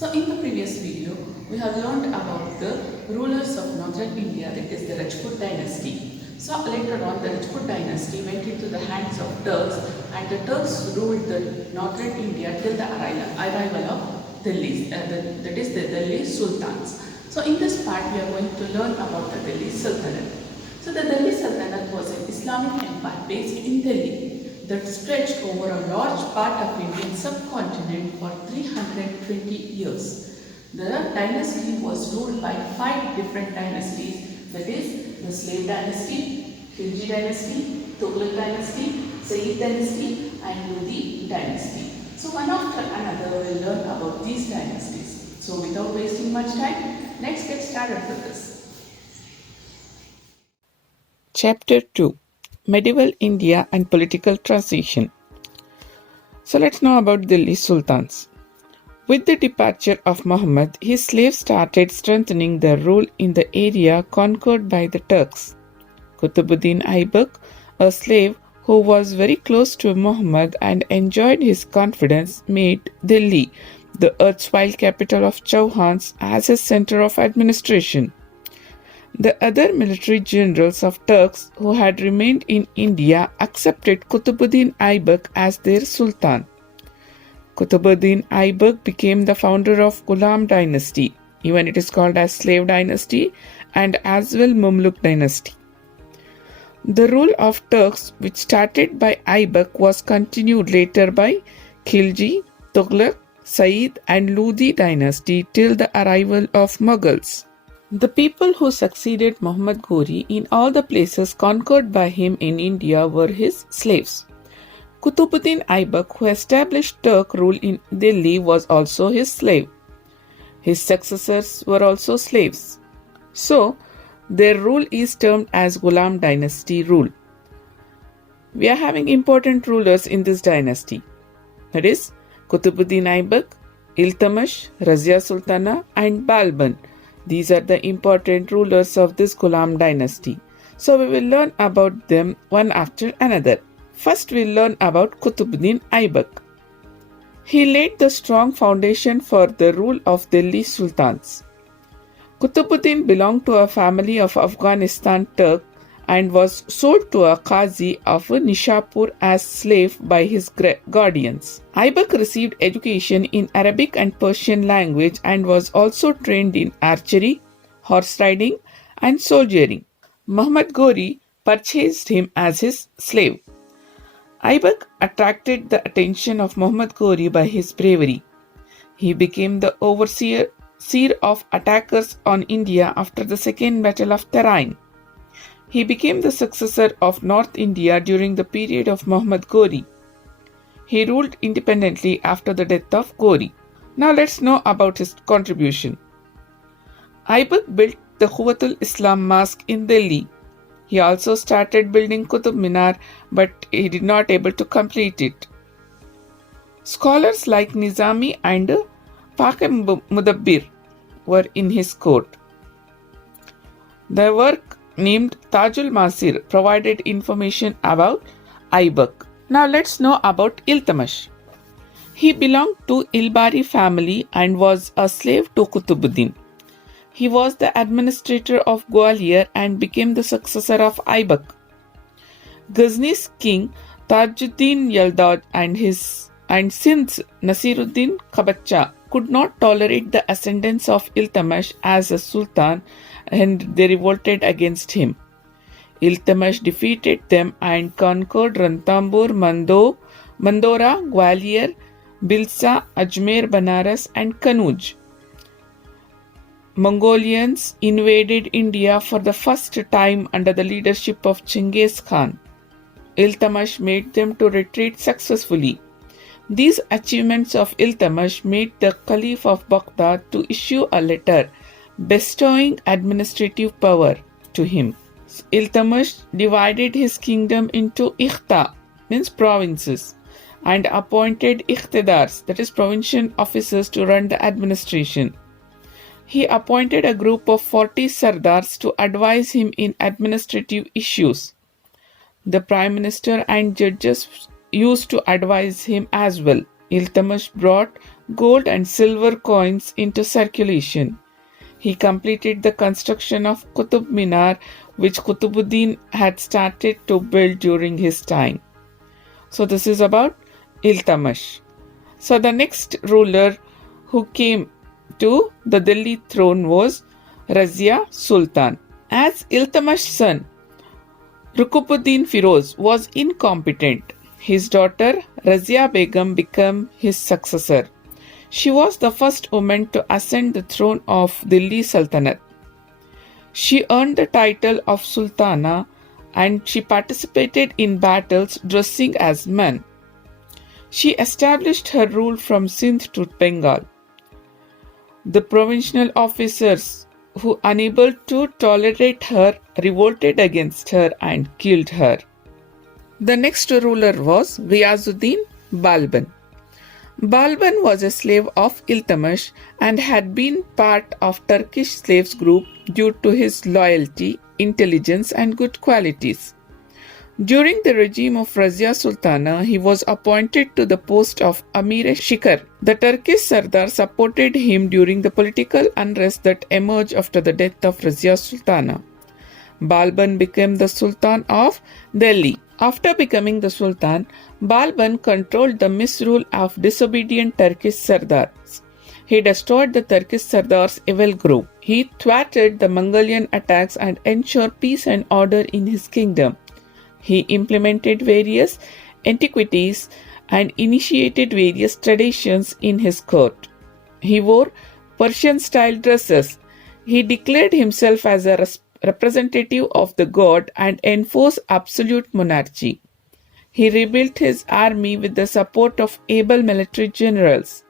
So in the previous video, we have learned about the rulers of northern India, that is the Rajput dynasty. So later on, the Rajput dynasty went into the hands of Turks, and the Turks ruled the northern India till the arrival of Delhi, that is the Delhi Sultans. So in this part, we are going to learn about the Delhi Sultanate. So the Delhi Sultanate was an Islamic empire based in Delhi that stretched over a large part of Indian subcontinent for 320 years. The dynasty was ruled by 5 different dynasties, that is the Slave Dynasty, Khilji Dynasty, Tughlaq Dynasty, Sayyid Dynasty and Lodhi Dynasty. So one after another we will learn about these dynasties. So without wasting much time, let's get started with this. Chapter 2 Medieval India and Political Transition. So let's know about Delhi Sultans. With the departure of Muhammad, his slaves started strengthening their rule in the area conquered by the Turks. Qutbuddin Aibak, a slave who was very close to Muhammad and enjoyed his confidence, made Delhi, the erstwhile capital of Chauhans, as his center of administration. The other military generals of Turks who had remained in India accepted Qutbuddin Aibak as their sultan. Qutbuddin Aibak became the founder of Ghulam Dynasty, even it is called as Slave Dynasty, and as well Mamluk Dynasty. The rule of Turks, which started by Aibak, was continued later by Khilji, Tughlaq, Sayyid and Lodhi Dynasty till the arrival of Mughals. The people who succeeded Muhammad Ghori in all the places conquered by him in India were his slaves. Qutbuddin Aibak, who established Turk rule in Delhi, was also his slave. His successors were also slaves. So, their rule is termed as Ghulam Dynasty rule. We are having important rulers in this dynasty. That is, Qutbuddin Aibak, Iltutmish, Sabiha Sultana and Balban. These are the important rulers of this Ghulam dynasty. So we will learn about them one after another. First we will learn about Qutbuddin Aibak. He laid the strong foundation for the rule of Delhi Sultans. Qutbuddin belonged to a family of Afghanistan Turk and was sold to a Qazi of Nishapur as slave by his guardians. Aibak received education in Arabic and Persian language and was also trained in archery, horse riding and soldiering. Muhammad Ghori purchased him as his slave. Aibak attracted the attention of Muhammad Ghori by his bravery. He became the overseer of attackers on India after the Second Battle of Tarain. He became the successor of North India during the period of Muhammad Ghori. He ruled independently after the death of Ghori. Now let's know about his contribution. Aibak built the Quwwatul Islam Mosque in Delhi. He also started building Qutub Minar, but he did not able to complete it. Scholars like Nizami and Faqih Mudabbir were in his court. Their work named Tajul Masir provided information about Aibak. Now let's know about Iltutmish. He belonged to Ilbari family and was a slave to Qutbuddin. He was the administrator of Gwalior and became the successor of Aibak. Ghazni's king Tajuddin Yaldad and Sindh's Nasiruddin Qabacha could not tolerate the ascendance of Iltutmish as a sultan and they revolted against him. Iltutmish defeated them and conquered Ranthambore, Mandora, Gwalior, Bilsa, Ajmer, Banaras and Kanuj. Mongolians invaded India for the first time under the leadership of Chinggis Khan. Iltutmish made them to retreat successfully. These achievements of Iltutmish made the Caliph of Baghdad to issue a letter bestowing administrative power to him. Iltutmish divided his kingdom into ikhta, means provinces, and appointed ikhtidars, that is provincial officers, to run the administration. He appointed a group of 40 sardars to advise him in administrative issues. The prime minister and judges used to advise him as well. Iltutmish brought gold and silver coins into circulation. He completed the construction of Qutub Minar, which Qutbuddin had started to build during his time. So this is about Iltutmish. So the next ruler who came to the Delhi throne was Razia Sultan. As Iltutmish's son, Rukubuddin Firoz was incompetent. His daughter Razia Begum became his successor. She was the first woman to ascend the throne of Delhi Sultanate. She earned the title of Sultana and she participated in battles dressing as men. She established her rule from Sindh to Bengal. The provincial officers who, unable to tolerate her, revolted against her and killed her. The next ruler was Ghiyazuddin Balban. Balban was a slave of Iltutmish and had been part of Turkish slaves group due to his loyalty, intelligence and good qualities. During the regime of Razia Sultana, he was appointed to the post of Amir-e-Shikar. The Turkish Sardar supported him during the political unrest that emerged after the death of Razia Sultana. Balban became the Sultan of Delhi. After becoming the Sultan, Balban controlled the misrule of disobedient Turkish Sardars. He destroyed the Turkish Sardars' evil group. He thwarted the Mongolian attacks and ensured peace and order in his kingdom. He implemented various antiquities and initiated various traditions in his court. He wore Persian-style dresses. He declared himself as a representative of the god and enforced absolute monarchy. He rebuilt his army with the support of able military generals.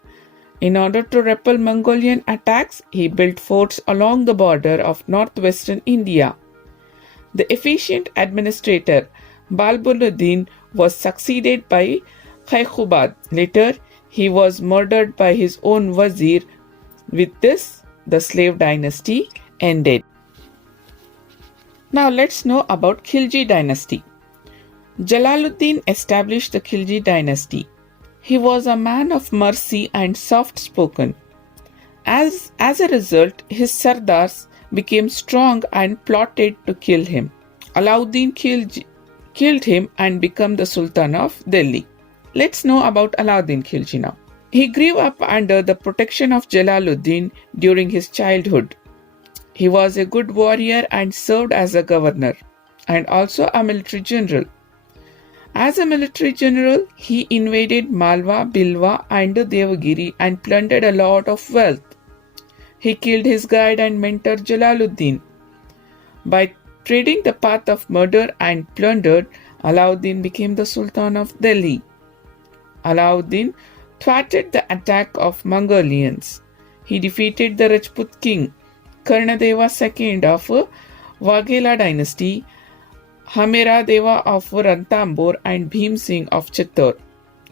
In order to repel Mongolian attacks, he built forts along the border of northwestern India. The efficient administrator Balbuluddin was succeeded by Khaykhubad. Later, he was murdered by his own wazir. With this, the slave dynasty ended. Now let's know about Khilji Dynasty. Jalaluddin established the Khilji Dynasty. He was a man of mercy and soft-spoken. As a result, his Sardars became strong and plotted to kill him. Alauddin killed him and became the Sultan of Delhi. Let's know about Alauddin Khilji now. He grew up under the protection of Jalaluddin during his childhood. He was a good warrior and served as a governor and also a military general. As a military general, he invaded Malwa, Bilwa and Devagiri and plundered a lot of wealth. He killed his guide and mentor Jalaluddin. By treading the path of murder and plunder, Alauddin became the Sultan of Delhi. Alauddin thwarted the attack of Mongolians. He defeated the Rajput king Karnadeva II of Waghela Dynasty, Hameradeva of Ranthambore and Bhim Singh of Chittor.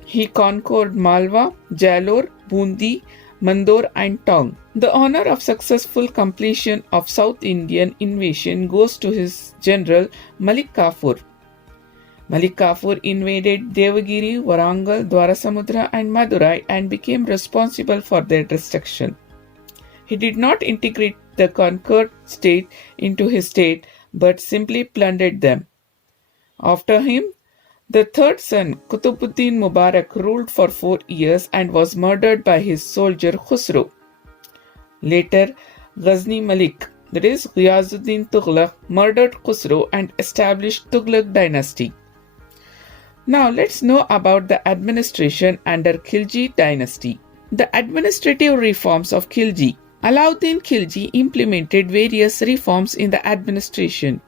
He conquered Malwa, Jalore, Bundi, Mandor and Tong. The honor of successful completion of South Indian invasion goes to his general Malik Kafur. Malik Kafur invaded Devagiri, Warangal, Dwarasamudra and Madurai and became responsible for their destruction. He did not integrate the conquered state into his state but simply plundered them. After him, the third son, Qutbuddin Mubarak, ruled for 4 years and was murdered by his soldier Khusro. Later, Ghazni Malik, that is Ghiyazuddin Tughlaq, murdered Khusro and established Tughlaq Dynasty. Now let's know about the administration under Khilji Dynasty. The administrative reforms of Khilji. Alauddin Khilji implemented various reforms in the administration.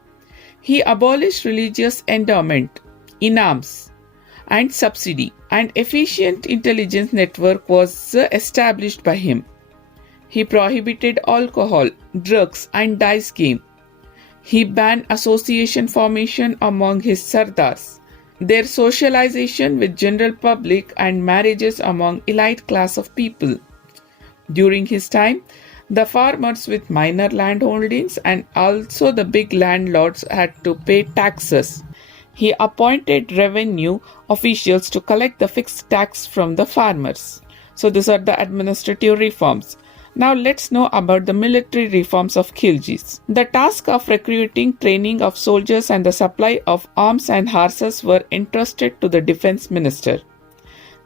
He abolished religious endowment, inams, and subsidy. An efficient intelligence network was established by him. He prohibited alcohol, drugs, and dice game. He banned association formation among his sardars, their socialization with general public, and marriages among elite class of people. During his time, the farmers with minor landholdings and also the big landlords had to pay taxes. He appointed revenue officials to collect the fixed tax from the farmers. So these are the administrative reforms. Now let's know about the military reforms of Khiljis. The task of recruiting, training of soldiers and the supply of arms and horses were entrusted to the defense minister.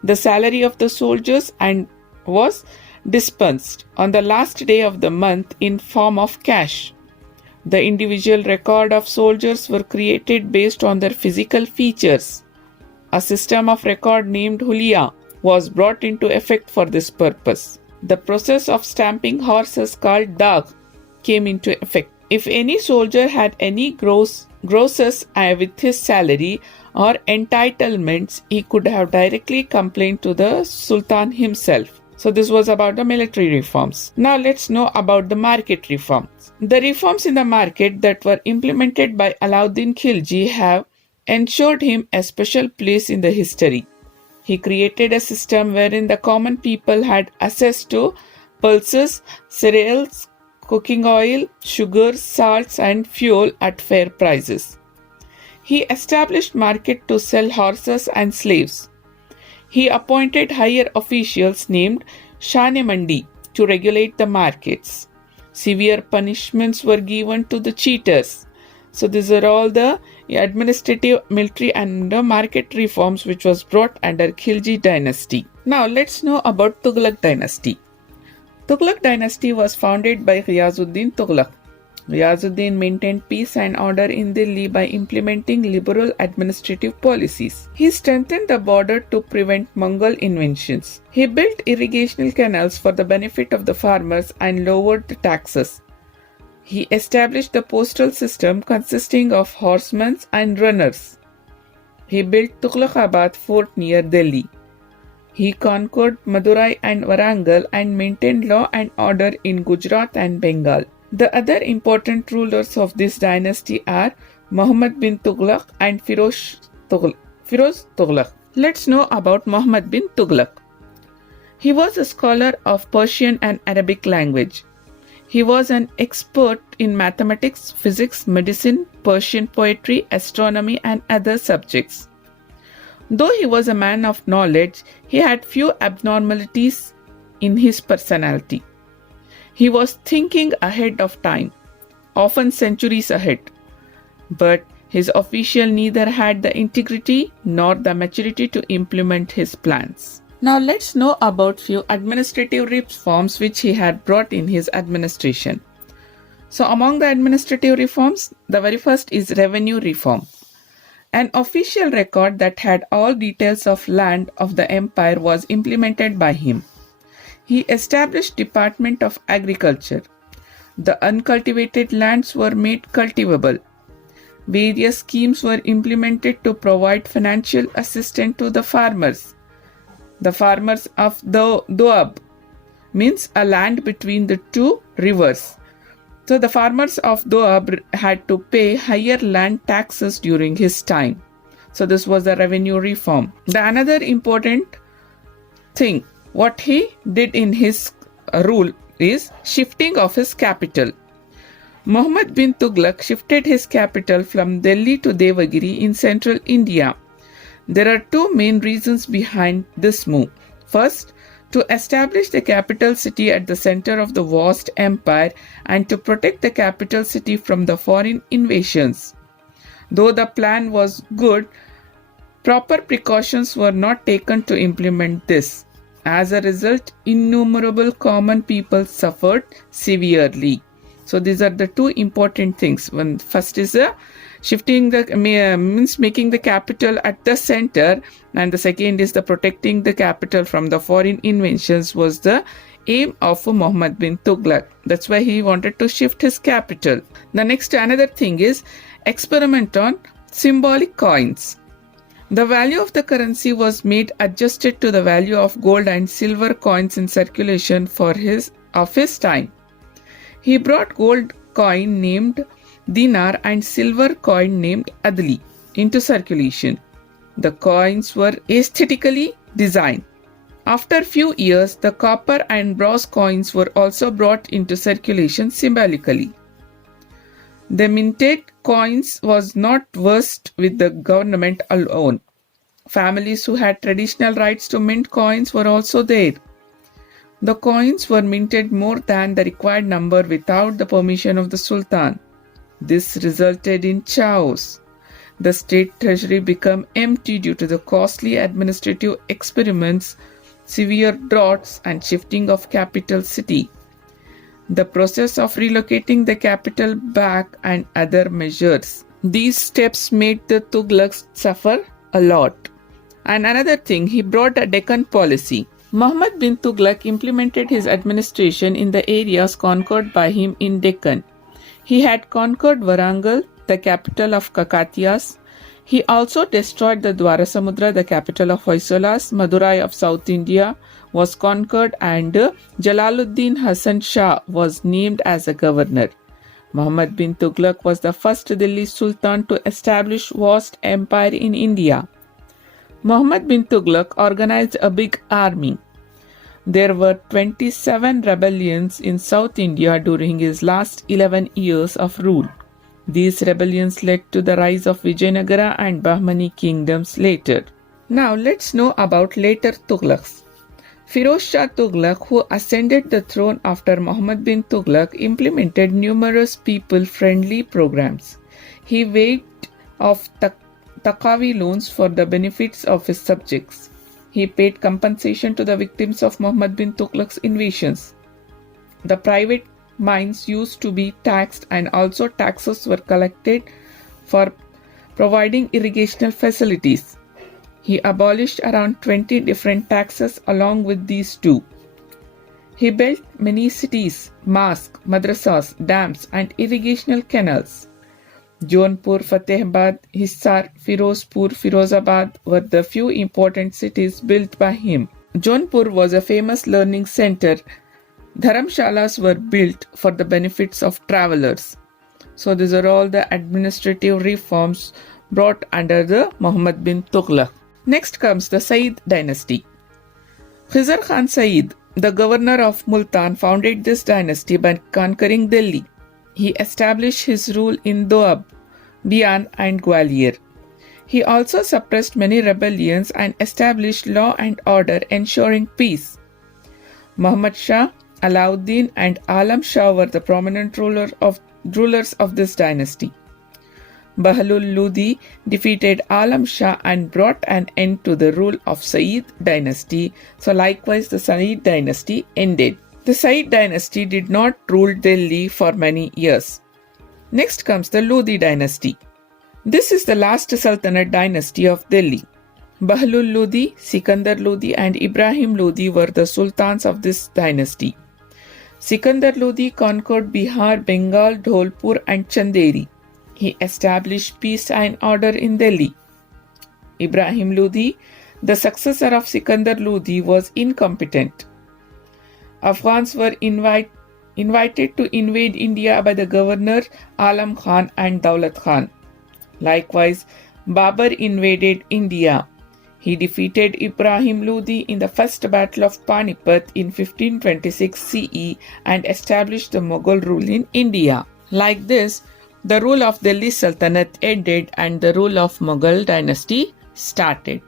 The salary of the soldiers was dispensed on the last day of the month in form of cash. The individual record of soldiers were created based on their physical features. A system of record named Hulia was brought into effect for this purpose. The process of stamping horses called dag came into effect. If any soldier had any grosses with his salary or entitlements, he could have directly complained to the Sultan himself. So this was about the military reforms. Now let's know about the market reforms. The reforms in the market that were implemented by Alauddin Khilji have ensured him a special place in the history. He created a system wherein the common people had access to pulses, cereals, cooking oil, sugar, salts and fuel at fair prices. He established market to sell horses and slaves. He appointed higher officials named Shane Mandi to regulate the markets. Severe punishments were given to the cheaters. So these are all the administrative, military and market reforms which was brought under Khilji Dynasty. Now let's know about Tughlaq Dynasty. Tughlaq Dynasty was founded by Ghiyazuddin Tughlaq. Ghiyazuddin maintained peace and order in Delhi by implementing liberal administrative policies. He strengthened the border to prevent Mongol invasions. He built irrigational canals for the benefit of the farmers and lowered the taxes. He established the postal system consisting of horsemen and runners. He built Tughlaqabad fort near Delhi. He conquered Madurai and Warangal and maintained law and order in Gujarat and Bengal. The other important rulers of this dynasty are Muhammad bin Tughlaq and Firoz Tughlaq. Let's know about Muhammad bin Tughlaq. He was a scholar of Persian and Arabic language. He was an expert in mathematics, physics, medicine, Persian poetry, astronomy and other subjects. Though he was a man of knowledge, he had few abnormalities in his personality. He was thinking ahead of time, often centuries ahead. But his official neither had the integrity nor the maturity to implement his plans. Now let's know about few administrative reforms which he had brought in his administration. So among the administrative reforms, the very first is revenue reform. An official record that had all details of land of the empire was implemented by him. He established Department of Agriculture. The uncultivated lands were made cultivable. Various schemes were implemented to provide financial assistance to the farmers. The farmers of the Doab means a land between the two rivers. So the farmers of Doab had to pay higher land taxes during his time. So this was the revenue reform. The another important thing what he did in his rule is shifting of his capital. Muhammad bin Tughlaq shifted his capital from Delhi to Devagiri in central India. There are two main reasons behind this move. First, to establish the capital city at the center of the vast empire and to protect the capital city from the foreign invasions. Though the plan was good, proper precautions were not taken to implement this. As a result, innumerable common people suffered severely. So these are the two important things. One first is shifting means making the capital at the center, and the second is the protecting the capital from the foreign invasions was the aim of Muhammad bin Tughlaq. That's why he wanted to shift his capital. The next another thing is experiment on symbolic coins. The value of the currency was made adjusted to the value of gold and silver coins in circulation of his time. He brought gold coin named dinar and silver coin named adli into circulation. The coins were aesthetically designed. After a few years, the copper and bronze coins were also brought into circulation symbolically. The minted coins was not versed with the government alone. Families who had traditional rights to mint coins were also there. The coins were minted more than the required number without the permission of the Sultan. This resulted in chaos. The state treasury became empty due to the costly administrative experiments, severe droughts, and shifting of capital city. The process of relocating the capital back and other measures. These steps made the Tughlaqs suffer a lot. And another thing, he brought a Deccan policy. Muhammad bin Tughlaq implemented his administration in the areas conquered by him in Deccan. He had conquered Warangal, the capital of Kakatiyas. He also destroyed the Dwarasamudra, the capital of Hoysalas. Madurai of South India was conquered, and Jalaluddin Hasan Shah was named as a governor. Muhammad bin Tughlaq was the first Delhi Sultan to establish vast empire in India. Muhammad bin Tughlaq organized a big army. There were 27 rebellions in South India during his last 11 years of rule. These rebellions led to the rise of Vijayanagara and Bahmani kingdoms later. Now let's know about later Tughlaqs. Firoz Shah Tughlaq, who ascended the throne after Muhammad bin Tughlaq, implemented numerous people-friendly programs. He waived off Taqawi loans for the benefits of his subjects. He paid compensation to the victims of Muhammad bin Tughlaq's invasions. The private mines used to be taxed, and also taxes were collected for providing irrigational facilities. He abolished around 20 different taxes along with these too. He built many cities, mosques, madrasas, dams, and irrigational canals. Jaunpur, Fatehabad, Hisar, Firozpur, Firozabad were the few important cities built by him. Jaunpur was a famous learning center. Dharamshalas were built for the benefits of travelers. So these are all the administrative reforms brought under the Muhammad bin Tughlaq. Next comes the Sayyid dynasty. Khizr Khan Sayyid, the governor of Multan, founded this dynasty by conquering Delhi. He established his rule in Doab, Bian, and Gwalior. He also suppressed many rebellions and established law and order, ensuring peace. Muhammad Shah, Alauddin, and Alam Shah were the prominent rulers of this dynasty. Bahlul Lodhi defeated Alam Shah and brought an end to the rule of Sayyid dynasty. So likewise the Sayyid dynasty ended. The Sayyid dynasty did not rule Delhi for many years. Next comes the Lodhi dynasty. This is the last Sultanate dynasty of Delhi. Bahlul Lodhi, Sikandar Lodhi, and Ibrahim Lodhi were the sultans of this dynasty. Sikandar Lodhi conquered Bihar, Bengal, Dholpur, and Chanderi. He established peace and order in Delhi. Ibrahim Lodhi, the successor of Sikandar Lodhi, was incompetent. Afghans were invited to invade India by the governor Alam Khan and Daulat Khan. Likewise, Babur invaded India. He defeated Ibrahim Lodhi in the first battle of Panipat in 1526 CE and established the Mughal rule in India. Like this, the rule of Delhi Sultanate ended and the rule of Mughal dynasty started.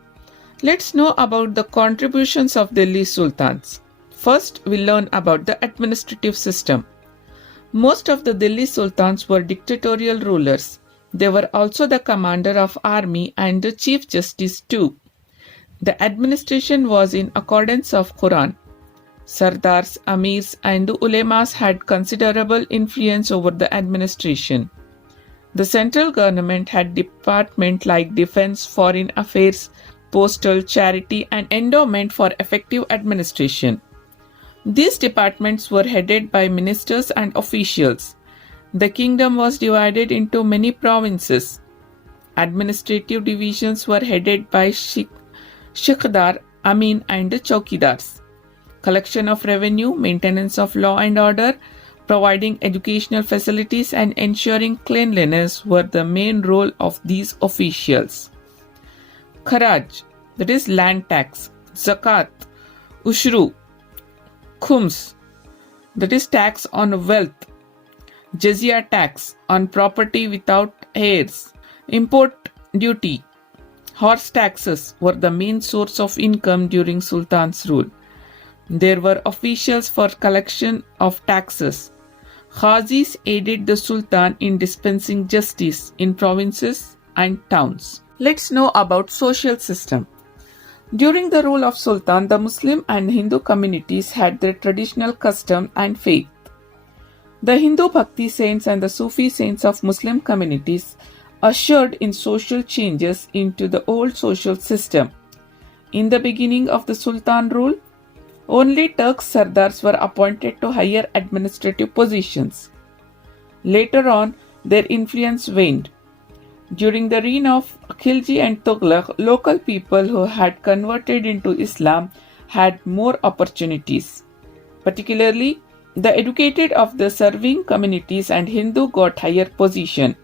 Let's know about the contributions of Delhi Sultans. First, we'll learn about the administrative system. Most of the Delhi Sultans were dictatorial rulers. They were also the commander of army and the chief justice too. The administration was in accordance of Quran. Sardars, amirs, and ulemas had considerable influence over the administration. The central government had departments like defense, foreign affairs, postal, charity, and endowment for effective administration. These departments were headed by ministers and officials. The kingdom was divided into many provinces. Administrative divisions were headed by Shikhdar, Amin, and Chowkidars. Collection of revenue, maintenance of law and order, providing educational facilities, and ensuring cleanliness were the main role of these officials. Kharaj, that is land tax, zakat, ushru, khums, that is tax on wealth, jizya tax on property without heirs, import duty, horse taxes were the main source of income during Sultan's rule. There were officials for collection of taxes. Qazis aided the Sultan in dispensing justice in provinces and towns. Let's know about social system. During the rule of Sultan, the Muslim and Hindu communities had their traditional custom and faith. The Hindu Bhakti saints and the Sufi saints of Muslim communities ushered in social changes into the old social system. In the beginning of the Sultan rule, only Turks Sardars were appointed to higher administrative positions. Later on, their influence waned. During the reign of Khilji and Tughlaq, local people who had converted into Islam had more opportunities. Particularly, the educated of the serving communities and Hindu got higher position.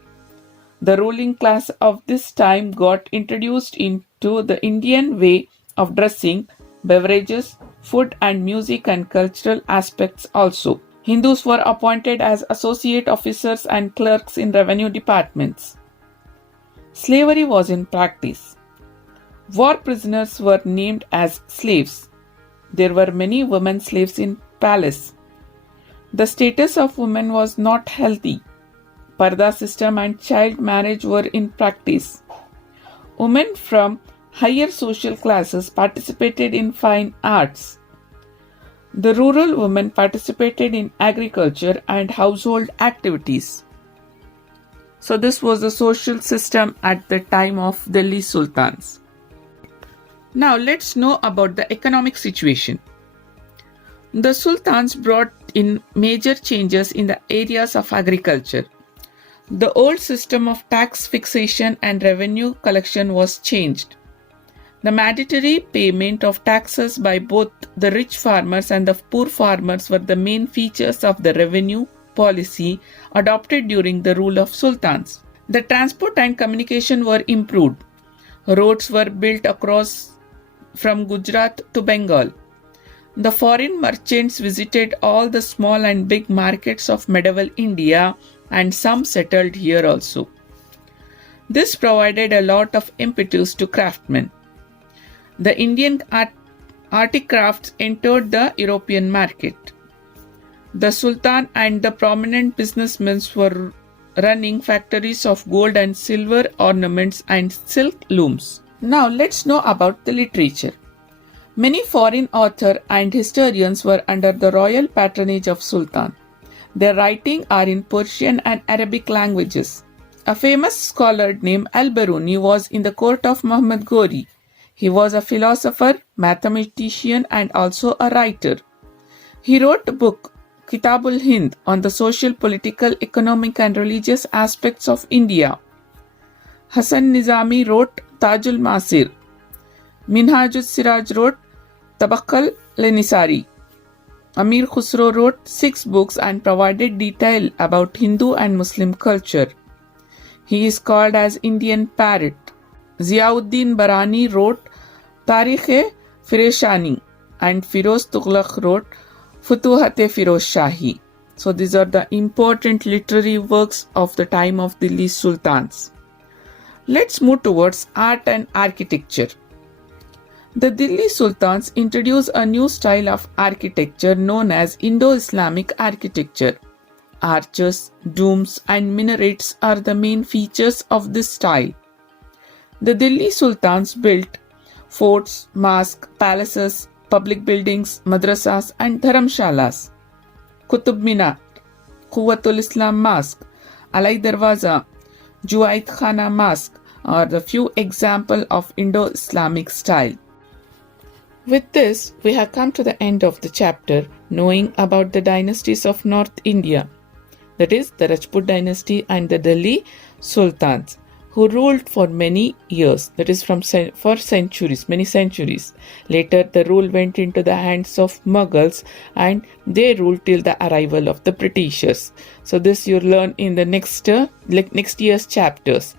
The ruling class of this time got introduced into the Indian way of dressing, beverages, food and music and cultural aspects also. Hindus were appointed as associate officers and clerks in revenue departments. Slavery was in practice. War prisoners were named as slaves. There were many women slaves in palace. The status of women was not healthy. Parda system and child marriage were in practice. Women from higher social classes participated in fine arts. The rural women participated in agriculture and household activities. So this was the social system at the time of Delhi Sultans. Now let's know about the economic situation. The Sultans brought in major changes in the areas of agriculture. The old system of tax fixation and revenue collection was changed. The mandatory payment of taxes by both the rich farmers and the poor farmers were the main features of the revenue policy adopted during the rule of Sultans. The transport and communication were improved. Roads were built across from Gujarat to Bengal. The foreign merchants visited all the small and big markets of medieval India and some settled here also. This provided a lot of impetus to craftsmen. The Indian articrafts entered the European market. The Sultan and the prominent businessmen were running factories of gold and silver ornaments and silk looms. Now let's know about the literature. Many foreign authors and historians were under the royal patronage of Sultan. Their writings are in Persian and Arabic languages. A famous scholar named Al-Biruni was in the court of Muhammad Ghori. He was a philosopher, mathematician and also a writer. He wrote a book, Kitabul Hind, on the social, political, economic and religious aspects of India. Hasan Nizami wrote Tajul Masir. Minhajus Siraj wrote Tabaqal Lenisari. Amir Khusro wrote 6 books and provided detail about Hindu and Muslim culture. He is called as Indian parrot. Ziauddin Barani wrote Tarikh-e-Fireshani and Firoz Tughlaq wrote Futuhat-e Firoz Shahi. So these are the important literary works of the time of Delhi Sultans. Let's move towards art and architecture. The Delhi Sultans introduced a new style of architecture known as Indo-Islamic architecture. Arches, domes and minarets are the main features of this style. The Delhi Sultans built forts, mosques, palaces, public buildings, madrasas and dharamshalas. Qutub Minar, Quwwatul Islam Mosque, Alai Darwaza, Juaid Khana Mosque are the few examples of Indo-Islamic style. With this, we have come to the end of the chapter knowing about the dynasties of North India, that is the Rajput dynasty and the Delhi Sultans, who ruled for many years, that is for centuries, many centuries. Later, the rule went into the hands of Mughals and they ruled till the arrival of the Britishers. So this you learn in the next year's chapters.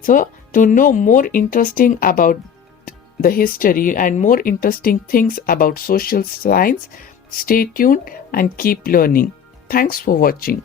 So to know more interesting about the history and more interesting things about social science, stay tuned and keep learning. Thanks for watching.